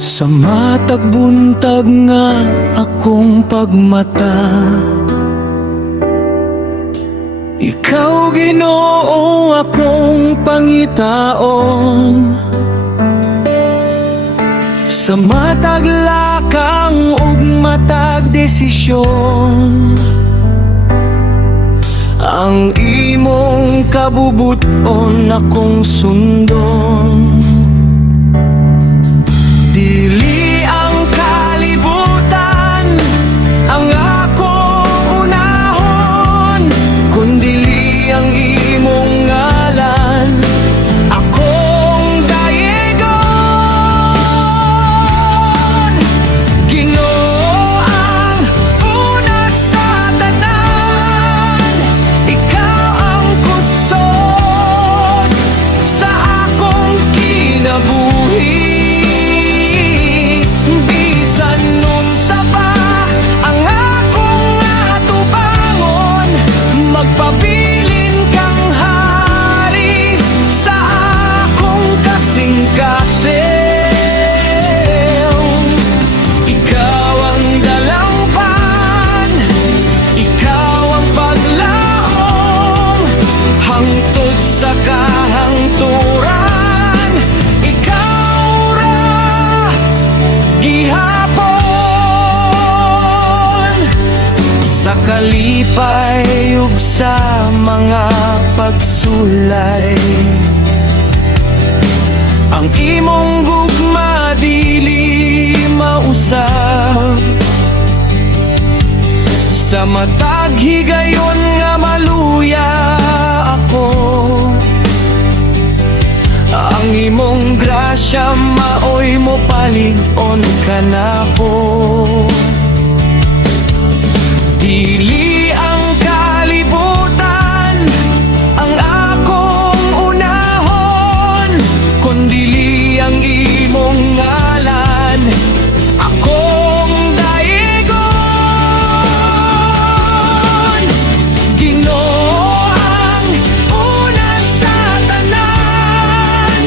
Sa matag buntag nga akong pagmata, ikaw Ginoo akong pangitaon. Sa matag lakang ug matag desisyon, ang imong kabubuton akong sundon. Dili ang kalibutan ang akong unahon, kundili ang imong ngalan akong dayegon. Ginoo ang una sa tanan, ikaw ang kusog sa akong kinabuhi. Magpabilin kang hari sa akong kasing-kasing. Ikaw ang dalampan, ikaw ang paglaom, hangtod sa kahangturan, ikaw ra gihapon. Sa kalipay ug sa mga pagsulay, ang imong gugma dili mausab. Sa matag higayon nga maluya ako, ang imong grasya maoy mo palig-on ka na po. Dili ang kalibutan ang akong unahon, kundili ang imong ngalan akong dayegon. Ginoo ang una sa tanan,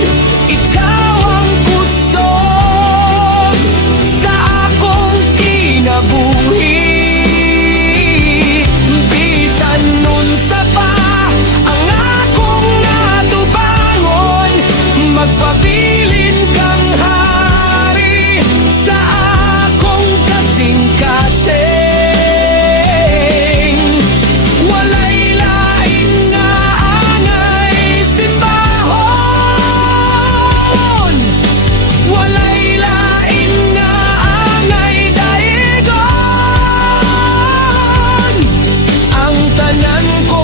ikaw ang kusog sa akong kinabuhi. Magpabilin kang hari sa akong kasing-kasing. Walay lain nga angay simbahon, walay lain nga angay daegon. Ang tanan ko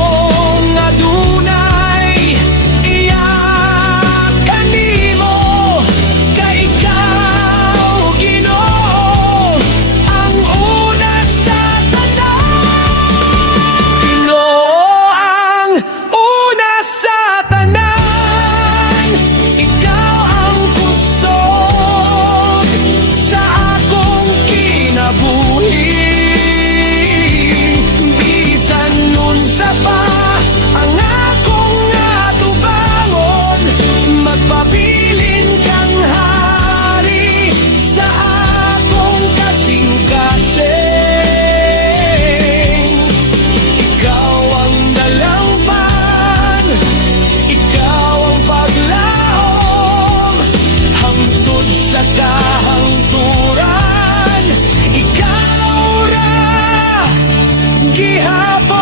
nga dunay kahangturan, ikaw ra gihapon.